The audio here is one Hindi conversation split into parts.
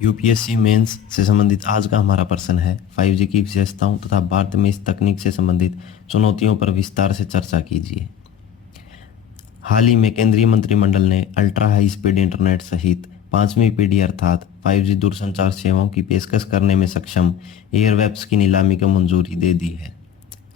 यूपीएससी मेंस से संबंधित आज का हमारा प्रश्न है 5G की विशेषताओं तथा भारत में इस तकनीक से संबंधित चुनौतियों पर विस्तार से चर्चा कीजिए। हाल ही में केंद्रीय मंत्रिमंडल ने अल्ट्रा हाई स्पीड इंटरनेट सहित पांचवी पीढ़ी अर्थात 5G दूरसंचार सेवाओं की पेशकश करने में सक्षम एयरवेव्स की नीलामी को मंजूरी दे दी है।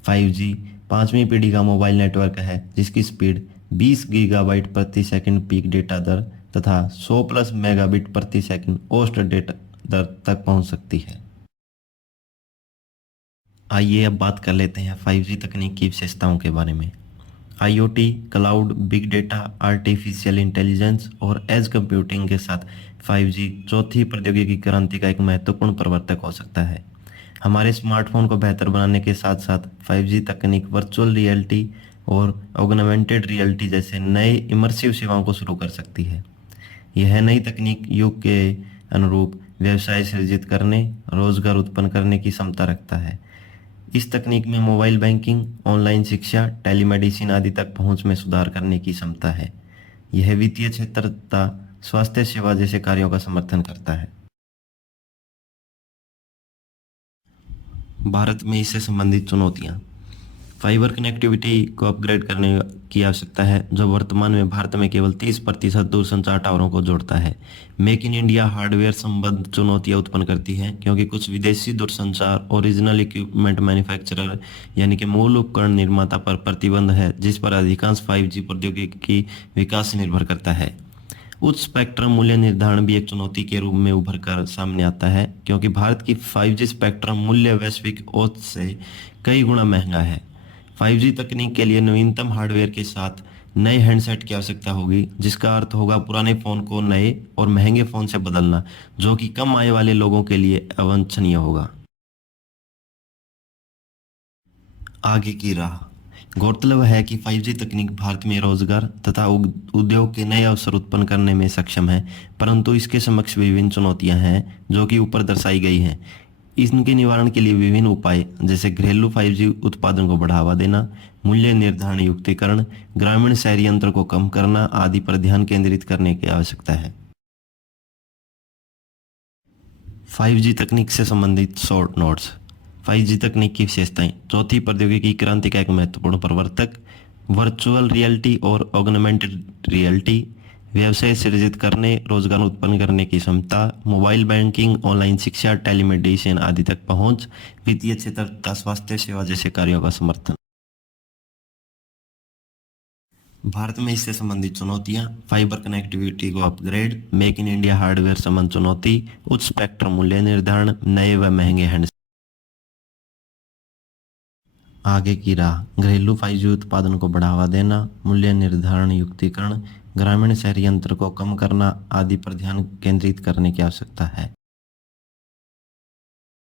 5G पांचवी पीढ़ी का मोबाइल नेटवर्क है जिसकी स्पीड 20 गीगाबाइट प्रति सेकंड पीक डेटा दर तथा 100 प्लस मेगाबिट प्रति सेकंड औसत डेटा दर तक पहुंच सकती है। आइए अब बात कर लेते हैं 5G तकनीक की विशेषताओं के बारे में। IoT, cloud, big data, artificial intelligence और एज कंप्यूटिंग के साथ 5G चौथी प्रौद्योगिकी क्रांति का एक महत्वपूर्ण प्रवर्तक हो सकता है। हमारे स्मार्टफोन को बेहतर बनाने के साथ साथ 5G तकनीक वर्चुअल रियलिटी और ऑगमेंटेड रियलिटी जैसे नए इमर्सिव सेवाओं को शुरू कर सकती है। यह नई तकनीक युग के अनुरूप व्यवसाय सृजित करने, रोजगार उत्पन्न करने की क्षमता रखता है। इस तकनीक में मोबाइल बैंकिंग, ऑनलाइन शिक्षा, टेलीमेडिसिन आदि तक पहुंच में सुधार करने की क्षमता है। यह वित्तीय क्षेत्र तथा स्वास्थ्य सेवा जैसे कार्यों का समर्थन करता है। भारत में इससे संबंधित चुनौतियां। फाइबर कनेक्टिविटी को अपग्रेड करने की आवश्यकता है जो वर्तमान में भारत में केवल 30% दूरसंचार टावरों को जोड़ता है। मेक इन इंडिया हार्डवेयर संबंध चुनौतियां उत्पन्न करती है क्योंकि कुछ विदेशी दूरसंचार ओरिजिनल इक्विपमेंट मैन्युफैक्चरर यानी कि मूल उपकरण निर्माता पर प्रतिबंध है जिस पर अधिकांश 5G प्रौद्योगिकी विकास निर्भर करता है। उच्च स्पेक्ट्रम मूल्य निर्धारण भी एक चुनौती के रूप में उभर कर सामने आता है क्योंकि भारत की 5G स्पेक्ट्रम मूल्य वैश्विक औसत से कई गुना महंगा है। 5G तकनीक के लिए नवीनतम हार्डवेयर के साथ नए हैंडसेट की आवश्यकता होगी जिसका अर्थ होगा पुराने फोन को नए और महंगे फोन से बदलना जो कि कम आय वाले लोगों के लिए अवांछनीय होगा। आगे की राह। गौरतलब है कि 5G तकनीक भारत में रोजगार तथा उद्योग के नए अवसर उत्पन्न करने में सक्षम है, परंतु इसके समक्ष विभिन्न चुनौतियां हैं जो कि ऊपर दर्शाई गई हैं। इनके निवारण के लिए विभिन्न उपाय जैसे घरेलू 5G उत्पादन को बढ़ावा देना, मूल्य निर्धारण युक्तिकरण, ग्रामीण शहरी अंतर को कम करना आदि पर ध्यान केंद्रित करने की आवश्यकता है। 5G तकनीक से संबंधित शॉर्ट नोट्स। 5G तकनीक की विशेषताएं। चौथी प्रौद्योगिकी क्रांति का एक महत्वपूर्ण प्रवर्तक, वर्चुअल रियलिटी और ऑगमेंटेड रियलिटी, व्यवसाय सृजित करने, रोजगार उत्पन्न करने की क्षमता, मोबाइल बैंकिंग, ऑनलाइन शिक्षा, टेलीमेडिसिन आदि तक पहुंच, वित्तीय क्षेत्र तथा स्वास्थ्य सेवा जैसे कार्यों का समर्थन। भारत में इससे संबंधित चुनौतियां। फाइबर कनेक्टिविटी को upgrade, make in India hardware संबंध चुनौती, उच्च स्पेक्ट्रम मूल्य निर्धारण, नए व महंगे हैंड। आगे की राह। घरेलू 5G उत्पादन को बढ़ावा देना, मूल्य निर्धारण युक्तिकरण, ग्रामीण शहरी अंतर को कम करना आदि पर ध्यान केंद्रित करने की आवश्यकता है।